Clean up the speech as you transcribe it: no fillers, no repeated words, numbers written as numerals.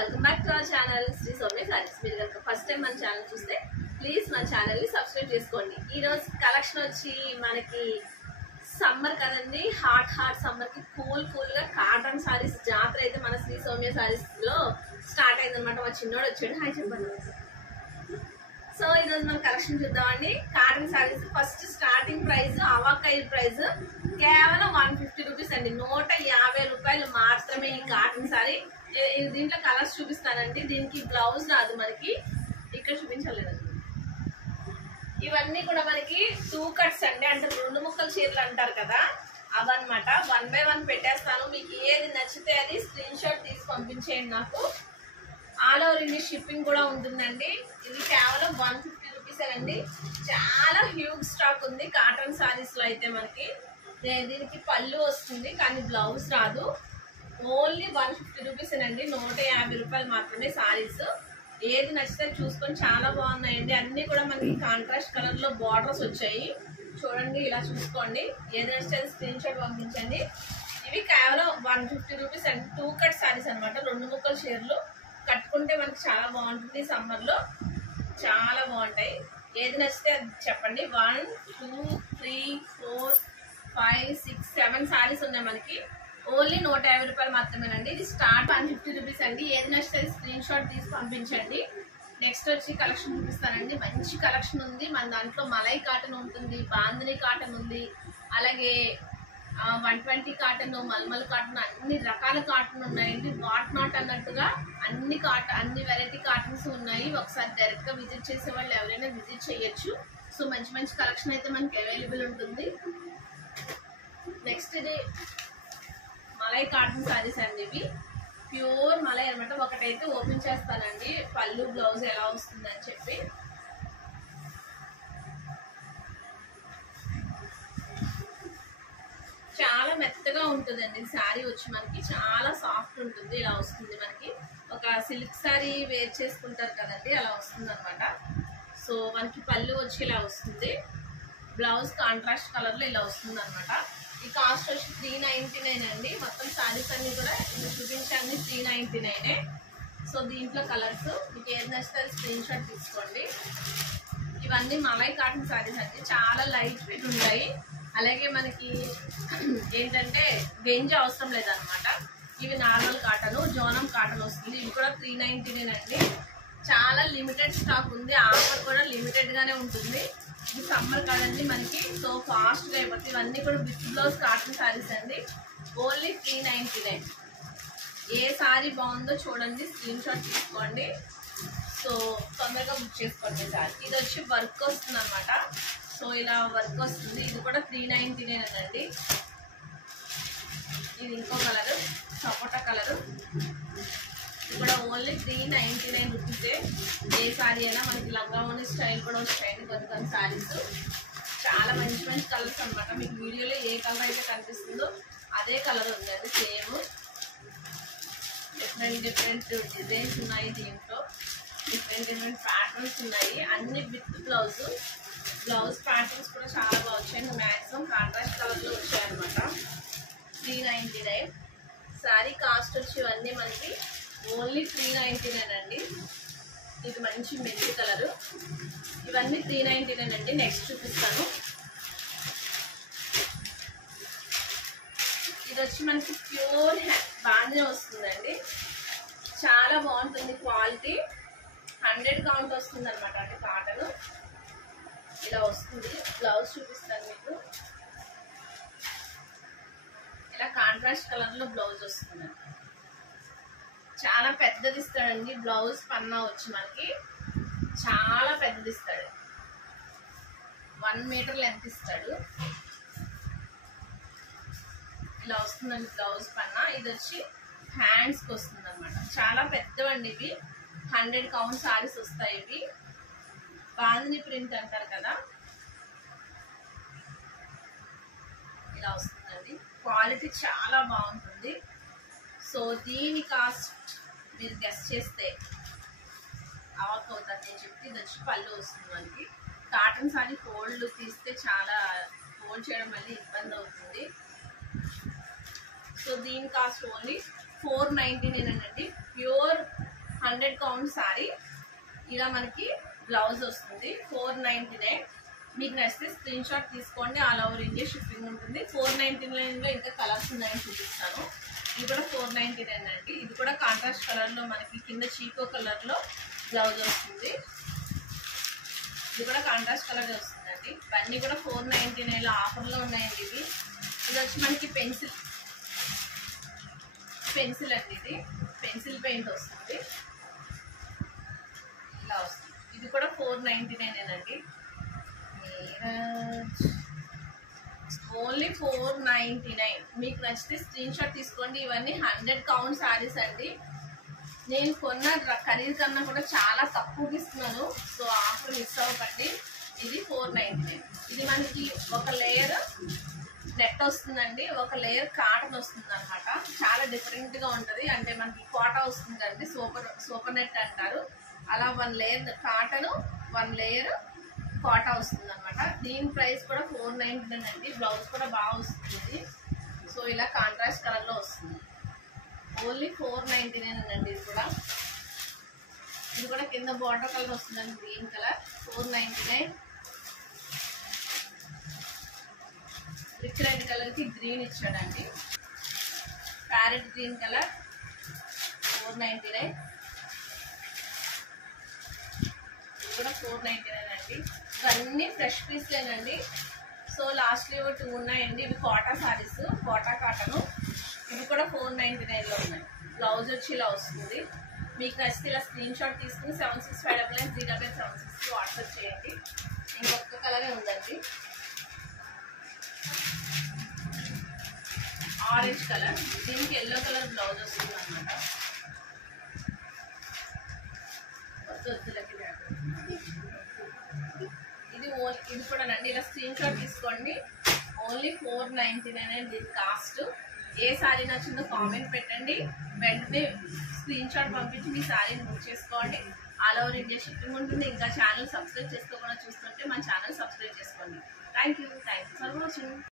Welcome back to our channel Sri Soumya Sarees. మీరు కనుక first time మన ఛానల్ చూస్తే ప్లీజ్ మన ఛానల్ ని సబ్స్క్రైబ్ చేసుకోండి. ఈ రోజు కలెక్షన్ వచ్చి మనకి సమ్మర్ కదండి, హాట్ సమ్మర్ కి కూల్ గా కాటన్ సారీస్ జాతర అయితే మన శ్రీ సౌమ్య సారీస్ లో స్టార్ట్ అయిందనమాట. మా చిన్నోడు వచ్చాడు, హాయ్ చెప్పండి. సో ఈ రోజు మనం కలెక్షన్ చూద్దామండి. Cotton sarees first starting price avakaya price కేవలం 150 రూపీస్ అండి. 150 రూపాయలు మాత్రమే ఈ కాటన్ సారీ. దీంట్లో కలర్స్ చూపిస్తానండి. దీనికి బ్లౌజ్ రాదు మనకి, ఇక్కడ చూపించలేదండి. ఇవన్నీ కూడా మనకి 2 కట్స్ అండి, అంటే 2 ముక్కల చీరలు అంటారు కదా, అవన్నమాట. 1 బై 1 పెట్టేస్తాను. మీకు ఏది నచ్చితే అది స్క్రీన్ షాట్ తీసి పంపించేయండి నాకు. ఆల్ ఓవర్ ఇండియా షిప్పింగ్ కూడా ఉంటుందండి. ఇది కేవలం 150 రూపీస్ అండి. చాలా హ్యూజ్ స్టాక్ ఉంది కాటన్ సారీస్ లో అయితే. మనకి దీనికి పళ్ళు వస్తుంది కానీ బ్లౌజ్ రాదు. ఓన్లీ 150 రూపీస్ అండి. 150 రూపాయలు మాత్రమే సారీస్. ఏది నచ్చితే చూసుకొని చాలా బాగున్నాయండి. అన్ని కూడా మనకి కాంట్రాస్ట్ కలర్ లో బార్డర్స్ వచ్చాయి చూడండి. ఇలా చూసుకోండి, ఏది నచ్చితే స్క్రీన్ షాట్ పంపించండి. ఇవి కేవలం 150 రూపీస్ అండి. 2 కట్ సారీస్ అనమాట, 2 ముక్కల చీరలు కట్టుకుంటే మనకి చాలా బాగుంటుంది. సమ్మర్ లో చాలా బాగుంటాయి. ఏది నచ్చితే అది చెప్పండి. 1 2 3 4 5 6 7 సారీస్ ఉన్నాయి మనకి. ఓన్లీ 150 రూపాయలు మాత్రమేనండి. ఇది స్టార్ట్ 150 రూపీస్ అండి. ఏది నచ్చితే స్క్రీన్ షాట్ తీసి పంపించండి. నెక్స్ట్ వచ్చి కలెక్షన్ చూపిస్తానండి. మంచి కలెక్షన్ ఉంది మన దాంట్లో. మలై కాటన్ ఉంటుంది, బాందిని కాటన్ ఉంది, అలాగే 120 కాటన్, మల్మల్ కాటన్, అన్ని రకాల కాటన్ ఉన్నాయండి. వాట్ నాట్ అన్నట్టుగా అన్ని వెరైటీ కాటన్స్ ఉన్నాయి. ఒకసారి డైరెక్ట్ గా విజిట్ చేసే వాళ్ళు ఎవరైనా విజిట్ చేయొచ్చు. సో మంచి కలెక్షన్ అయితే మనకి అవైలబుల్ ఉంటుంది. నెక్స్ట్ ఇది మలై కాటన్ సారీస్ అండి. ఇవి ప్యూర్ మలై అనమాట. ఒకటైతే ఓపెన్ చేస్తానండి, పళ్ళు బ్లౌజ్ ఎలా వస్తుందని చెప్పి. చాలా మెత్తగా ఉంటుందండి శారీ వచ్చి మనకి. చాలా సాఫ్ట్ ఉంటుంది. ఇలా వస్తుంది మనకి. ఒక సిల్క్ శారీ వేర్ చేసుకుంటారు కదండి, అలా వస్తుంది అనమాట. సో మనకి పళ్ళు వచ్చి ఇలా వస్తుంది. బ్లౌజ్ కాంట్రాస్ట్ కలర్ లో ఇలా వస్తుంది అనమాట. ఈ కాస్ట్ వచ్చి 399 అండి. మొత్తం శారీస్ అన్ని కూడా చూపించండి 399. సో దీంట్లో కలర్స్ మీకు ఏది నచ్చితే స్క్రీన్ షాట్ తీసుకోండి. ఇవన్నీ మలై కాటన్ శారీస్ అండి. చాలా లైట్ వెయిట్ ఉంటాయి. అలాగే మనకి ఏంటంటే గెంజి అవసరం లేదనమాట. ఇవి నార్మల్ కాటన్, జోనం కాటన్ వస్తుంది. ఇవి కూడా 399 అండి. చాలా లిమిటెడ్ స్టాక్ ఉంది. ఆఫర్ కూడా లిమిటెడ్ గానే ఉంటుంది. ఇది సమ్మర్ కాదండి మనకి, సో ఫాస్ట్ గా అయిపోతుంది. ఇవన్నీ కూడా విత్ బ్లౌజ్ కాటన్ సారీస్ అండి. ఓన్లీ 399. ఏ సారీ బాగుందో చూడండి, స్క్రీన్ షాట్ తీసుకోండి. సో తొందరగా బుక్ చేసుకోండి సార్. ఇది వచ్చి వర్క్ వస్తుంది అనమాట. సో ఇలా వర్క్ వస్తుంది. ఇది కూడా 399 అండి. ఇది ఇంకో కలరు, సపోటా కలరు. ఇది కూడా ఓన్లీ 399 రూపీసే. ఏ సారీ అయినా మనకి లంగావోని స్టైల్ కూడా వస్తాయండి కొన్ని సారీస్. చాలా మంచి కలర్స్ అనమాట. మీకు వీడియోలో ఏ కలర్ అయితే కనిపిస్తుందో అదే కలర్ ఉందండి. సేమ్ డిఫరెంట్ డిజైన్స్ ఉన్నాయి దీంట్లో. డిఫరెంట్ ప్యాటర్న్స్ ఉన్నాయి. అన్ని విత్ బ్లౌజ్ ప్యాటర్న్స్ కూడా చాలా బాగా వచ్చాయండి. మ్యాక్సిమం కాంట్రాస్ట్ కలర్ లో వచ్చాయన్నమాట. 399. సారీ కాస్ట్ వచ్చి ఇవన్నీ మనకి ఓన్లీ 399 అండి. ఇది మంచి మెల్లి కలరు. ఇవన్నీ 399 అండి. నెక్స్ట్ చూపిస్తాను. ఇది వచ్చి మనకి ప్యూర్ బాగానే వస్తుందండి. చాలా బాగుంటుంది క్వాలిటీ. 100 కౌంట్ వస్తుంది అనమాట. అంటే కాటన్ ఇలా వస్తుంది. బ్లౌజ్ చూపిస్తాను మీకు. ఇలా కాంట్రాస్ట్ కలర్ లో బ్లౌజ్ వస్తుంది. చాలా పెద్దది ఇస్తాడండి బ్లౌజ్. పన్నా వచ్చి మనకి చాలా పెద్దది ఇస్తాడు. 1 మీటర్ లెంత్ ఇస్తాడు. ఇలా వస్తుందండి బ్లౌజ్ పన్నా. ఇది వచ్చి హ్యాండ్స్ కి వస్తుంది అనమాట. చాలా పెద్దవండి ఇవి. 100 కౌంట్ సారీస్ వస్తాయి ఇవి. బాందిని ప్రింట్ అంటారు కదా, ఇలా వస్తుందండి. క్వాలిటీ చాలా బాగుంటుంది. సో దీని కాస్ట్ మీరు గెస్ చేస్తే అవక్ అవుతుంది అని చెప్పి. ఇది వచ్చి పళ్ళు వస్తుంది మనకి. కాటన్ సారీ ఫోల్డ్ తీస్తే చాలా ఫోల్డ్ చేయడం మళ్ళీ ఇబ్బంది అవుతుంది. సో దీని కాస్ట్ ఓన్లీ 499 అండి. Pure 100 count sorry. ఇలా మనకి బ్లౌజ్ వస్తుంది 499. మీకు నచ్చితే స్క్రీన్ షాట్ తీసుకోండి. ఆల్ ఓవర్ ఇండియా షిప్పింగ్ ఉంటుంది. 499 లో ఇంకా కలర్స్ ఉన్నాయని చూపిస్తాను. ఇది కూడా 499 అండి. ఇది కూడా కాంట్రాస్ట్ కలర్ లో మనకి కింద చీకో కలర్ లో బ్లౌజ్ వస్తుంది. ఇది కూడా కాంట్రాస్ట్ కలర్ వస్తుందండి. ఇవన్నీ కూడా 499 లో ఆఫర్ లో ఉన్నాయండి. ఇది వచ్చి మనకి పెన్సిల్ అండి. ఇది పెన్సిల్ పెయింట్ వస్తుంది. ఇలా వస్తుంది. ఇది కూడా 499 అండి. ఓన్లీ 499. మీకు నచ్చితే స్క్రీన్ షాట్ తీసుకోండి. ఇవన్నీ 100 కౌంట్ శారీస్ అండి. నేను కొన్న ఖరీదు కన్నా కూడా చాలా తక్కువకి ఇస్తున్నాను. సో ఆఫర్ మిస్ అవ్వకండి. ఇది 499. ఇది మనకి ఒక లేయర్ నెట్ వస్తుందండి, ఒక లేయర్ కాటన్ వస్తుంది అనమాట. చాలా డిఫరెంట్ గా ఉంటది. అంటే మనకి కోటా వస్తుందండి, సూపర్ నెట్ అంటారు. అలా 1 లేయర్ కాటన్, 1 లేయర్ కోటా వస్తుంది అనమాట. దీని ప్రైస్ కూడా 499 అండి. బ్లౌజ్ కూడా బాగా వస్తుంది. సో ఇలా కాంట్రాస్ట్ కలర్ లో వస్తుంది. ఓన్లీ 499 అండి. ఇది కూడా కింద బార్డర్ కలర్ వస్తుందండి, green colour. 499. Rich red colour కి గ్రీన్ ఇచ్చాడండి. Parrot green colour 499. ఇది కూడా 499 అండి. ఇవన్నీ ఫ్రెష్ పీస్లేనండి. సో లాస్ట్ లో 2 ఉన్నాయండి. ఇవి కోటా సారీస్, కోటా కాటన్. ఇవి కూడా 499 లో ఉన్నాయి. బ్లౌజ్ వచ్చి ఇలా వస్తుంది. మీకు నచ్చితే ఇలా స్క్రీన్ షాట్ తీసుకుని 7659393776 వాట్సాప్ చేయండి. ఇంకొక కలరే ఉందండి, ఆరెంజ్ కలర్. దీనికి ఎల్లో కలర్ బ్లౌజ్ వస్తుంది అనమాట. ఇది కూడా నండి. ఇలా స్క్రీన్ షాట్ తీసుకోండి. ఓన్లీ 499 దీని కాస్ట్. ఏ సారీ నచ్చిందో కామెంట్ పెట్టండి. వెంటనే స్క్రీన్ షాట్ పంపించి మీ సారీని బుక్ చేసుకోండి. ఆల్ ఓవర్ ఇండియా షిప్పింగ్ ఉంటుంది. ఇంకా ఛానల్ సబ్స్క్రైబ్ చేసుకోకుండా చూస్తుంటే మన ఛానల్ సబ్స్క్రైబ్ చేసుకోండి. Thank you for watching.